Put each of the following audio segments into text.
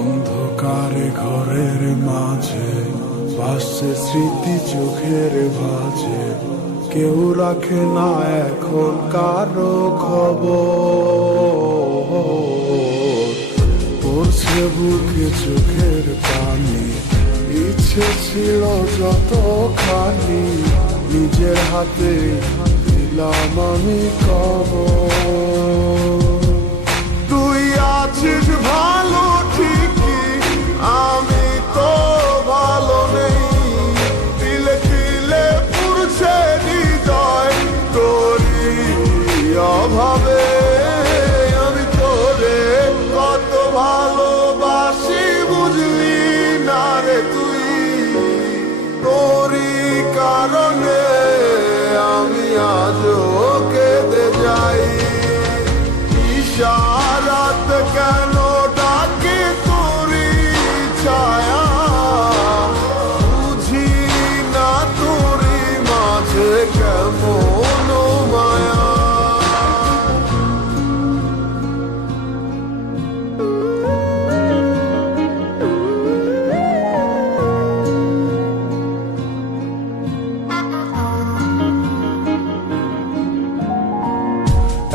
অন্ধকারে ঘরের মাঝে ভাসছে স্মৃতি চোখের ভাজে। কেউ রাখে না এখন কারও খবর। পড়ছে বুকে চোখের পানি, ইচ্ছে ছিল যত খালি নিজের হাতে দিলাম আমি কব God on it.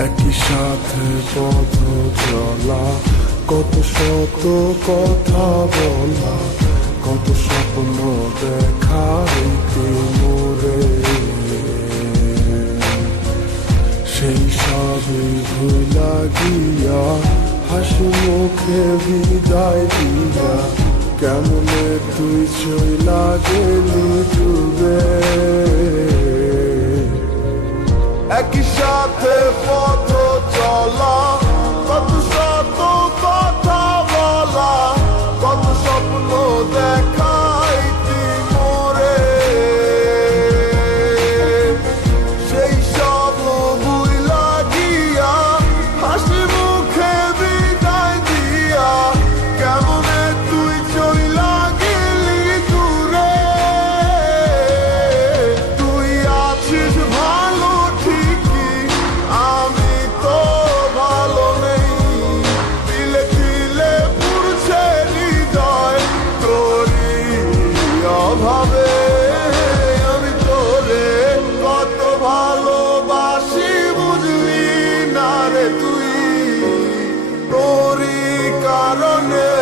একই সাথে পথ চলা, কত শত কথা বলা, কত স্বপ্ন দেখা মোরে। সেই সবই ভুলা গিয়া, হাসি মুখে বিদায় দিয়া, কেমনে তুই চইলা গেলি ডুবে? Arone. Eh.